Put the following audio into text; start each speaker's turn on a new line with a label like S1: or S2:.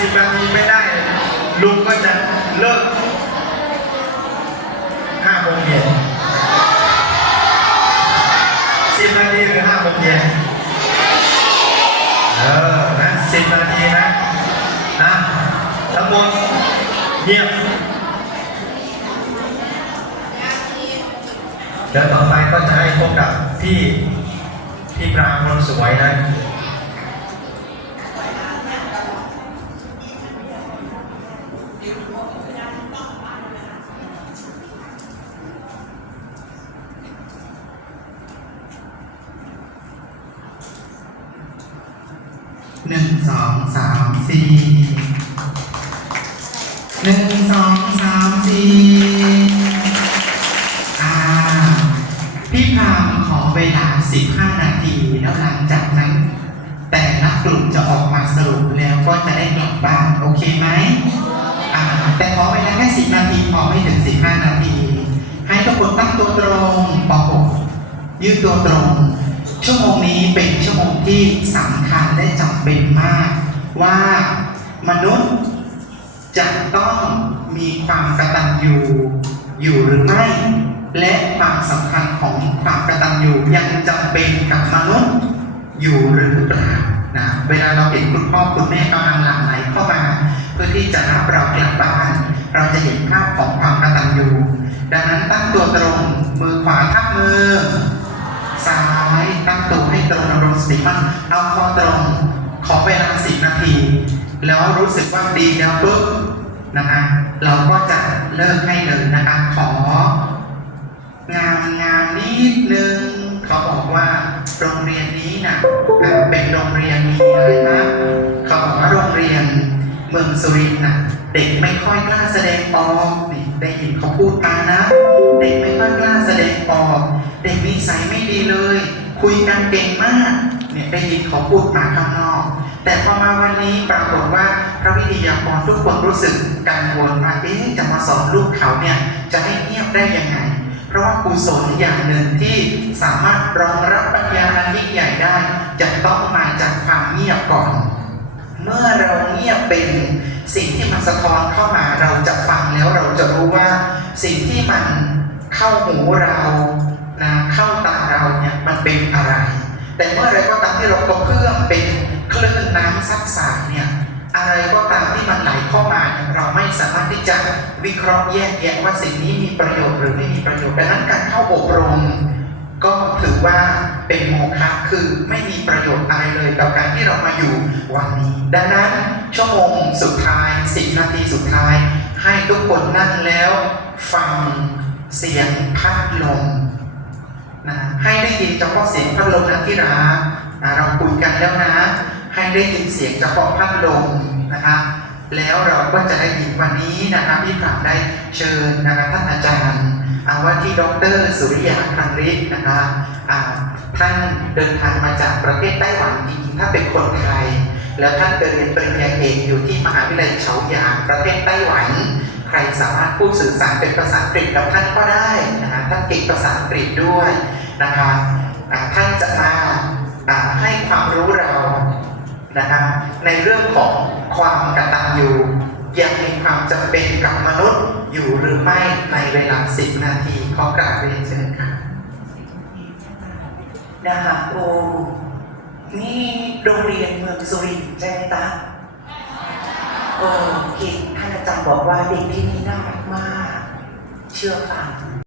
S1: สิบนาทีไม่ได้ ลุงก็จะเลิกห้าโมงเย็นสิบนาทีหรือห้าโมงเย็นเออนะสิบนาทีนะนะทั้งหมดเงียบเดี๋ยวต่อไปก็จะให้พบกับพี่พี่ปรางคนสวยนะ
S2: หนึ่งสองสามสี่หนึ่งสองสามสี่อ่าพี่พรามขอเวลาสิบห้านาทีแล้วหลังจากนั้น แต่ละกลุ่มจะออกมาสรุปแล้วก็จะได้กลับบ้านโอเคไหมอ่าแต่ขอเวลาแค่สิบนาทีพอไม่ถึงสิบห้านาที ให้ทุกคนตั้งตัวตรงปกยืดตัวตรง ชั่วโมงนี้เป็นชั่วโมงที่สำคัญและจำเป็นมาก ว่ามนุษย์จะต้องมีความกระตัญญูอยู่หรือไม่ และความสำคัญของความกระตัญญูยังจำเป็นกับมนุษย์อยู่หรือเปล่านะเวลาเราเห็นคุณพ่อคุณแม่กำลังหลั่งไหลเข้ามาเพื่อที่จะรับเรากลับบ้าน เราจะเห็นภาพของความกระตัญญูดังนั้นตั้งตัวตรงมือขวาทับมือ รงดำรงสติมั่นเอาคอตรงขอเวลาสิบนาที แล้วรู้สึกว่าดีแล้วปุ๊บนะคะเราก็จะเลิกให้เลยนะคะของานงานนิดนึงเขาบอกว่าโรงเรียนนี้นะอ่าเป็นโรงเรียนมีอะไรนะเขาบอกว่าโรงเรียนเมืองสุรินทร์นะเด็กไม่ค่อยกล้าแสดงออกนี่ได้ยินเขาพูดมานะ เด็กไม่ค่อยกล้าแสดงออก เด็กนิสัยไม่ดีเลย คุยกันเก่งมาก เนี่ยได้ยินเขาพูดมาข้างนอก แต่พอมาวันนี้ปรากฏว่าพระวิทยากรทุกคนรู้สึกกังวลว่าเอ๊ะจะมาสอนลูกเขาเนี่ยจะให้เงียบได้ยังไง เพราะว่ากุศลอย่างหนึ่งที่สามารถรองรับปัญญาอันยิ่งใหญ่ได้จะต้องมาจากความเงียบก่อน เมื่อเราเงียบเป็นสิ่งที่มันสะท้อนเข้ามาเราจะฟังแล้วเราจะรู้ว่า สิ่งที่มันเข้าหูเรานะเข้าตาเราเนี่ยมันเป็นอะไร แต่เมื่อไรก็ ที่เราก็เพื่อมเป็นคลื่นน้ำซักสายเนี่ยอะไรก็ตามที่มันไหลเข้ามาเราไม่สามารถที่จะวิเคราะห์แยกแยะว่าสิ่งนี้มีประโยชน์หรือไม่มีประโยชน์ดังนั้นการเข้าอบรม ก็ถือว่าเป็นโมฆะคือไม่มีประโยชน์อะไรเลยต่อการที่เรามาอยู่วันนี้ ดังนั้นชั่วโมงสุดท้าย10นาทีสุดท้าย ให้ทุกคนนั่งแล้วฟังเสียงพัดลมนะให้ได้ยินเฉพาะเสียงพัดลมนะที่รัก นะเราคุยกันแล้วนะ ให้ได้ยินเสียงเพาะพัดลมนะคะ แล้วเราก็จะได้ยินวันนี้นะคะพี่ปราบได้เชิญนะคะท่านอาจารย์อาว่าที่ดรสุริยาคังฤทธิ์นะคะท่านเดินทางมาจากประเทศไต้หวันจริงๆถ้าเป็นคนไทย แล้วท่านเรียนปริญญาเอกอยู่ที่มหาวิทยาลัยเฉาหยางประเทศไต้หวัน ใครสามารถพูดสื่อสารเป็นภาษาอังกฤษกับท่านก็ได้นะคะท่านเก่งภาษาอังกฤษด้วยนะคะอ่าท่านจะมา ให้ความรู้เรานะคะในเรื่องของความกตัญญูยังมีความจำเป็นกับมนุษย์อยู่หรือไม่ในเวลา10นาทีขอกราบเรียนเชิญค่ะนะคะโอนี่โรงเรียนเมืองสุรินทร์ใช่ไหมตาโอเคท่านอาจารย์บอกว่าเด็กที่นี่น่ารักมาก เชื่อฟัง